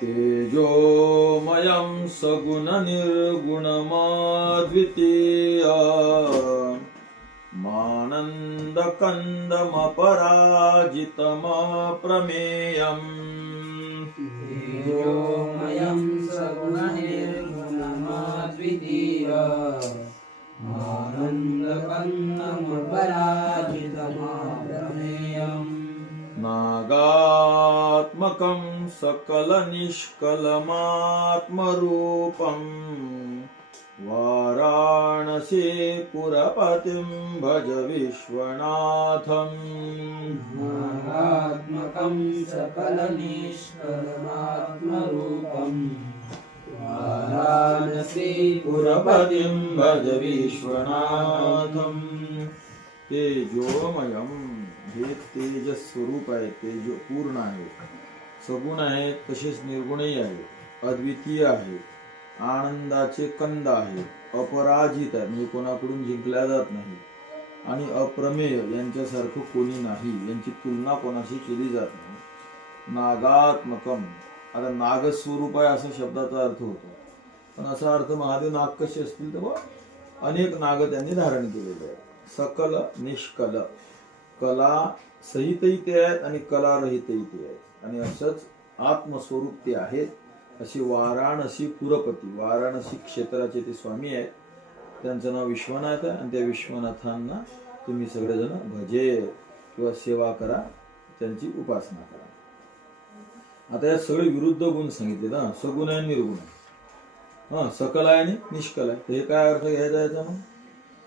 तेजोमयं सगुणनिर्गुणमद्वितीयम् तेजोमयं सगुणनिर्गुणमद्वितीयम् नागात्मकं सकलनिष्कलमात्मरूपं वाराणसीपुरपतिं भज विश्वनाथम्। नागात्मकं सकलनिष्कलमात्मरूपं वाराणसीपुरपतिं भज विश्वनाथम्। तेजोमयम हे तेजस स्वरूप आहे, तेज पूर्ण आहे, सगुण आहे, तसेच निर्गुणही आहे, अद्वितीय आहे, आनंदाचे कंद आहे, अपराजित आहे म्हणजे कोणाकडून जिंकल्या जात नाही, आणि अप्रमेय यांच्यासारखं कोणी नाही, यांची तुलना कोणाशी केली जात नाही. नागात्मकम, आता नागस्वरूप आहे असा शब्दाचा अर्थ होतो, पण असा अर्थ महादेव नाग कसे असतील तर अनेक नाग त्यांनी धारण केलेले आहेत. सकल निष्कल, कला सहितही ते आहेत आणि कलारहितही ते आहेत, आणि असंच आत्मस्वरूप ते आहेत. असे वाराणसी पुरपती, वाराणसी क्षेत्राचे ते स्वामी आहेत. त्यांचं नाव विश्वनाथ आहे, आणि त्या विश्वनाथांना तुम्ही सगळेजण भजे किंवा सेवा करा, त्यांची उपासना करा. आता या सगळे विरुद्ध गुण सांगितले ना, सगुण आहे, निर्गुण आहे, सकल आहे आणि निष्कल आहे. हे काय अर्थ घ्यायचा याचा? मग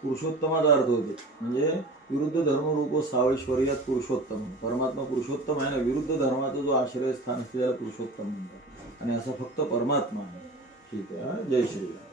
पुरुषोत्तमाचा अर्थ होते, म्हणजे विरुद्ध धर्मरूप सावैश्वर्यात पुरुषोत्तम, परमात्मा पुरुषोत्तम आहे ना, विरुद्ध धर्माचा जो आश्रयस्थान असते त्याला पुरुषोत्तम म्हणतात, आणि असा फक्त परमात्मा आहे. ठीक आहे, जय श्रीराम.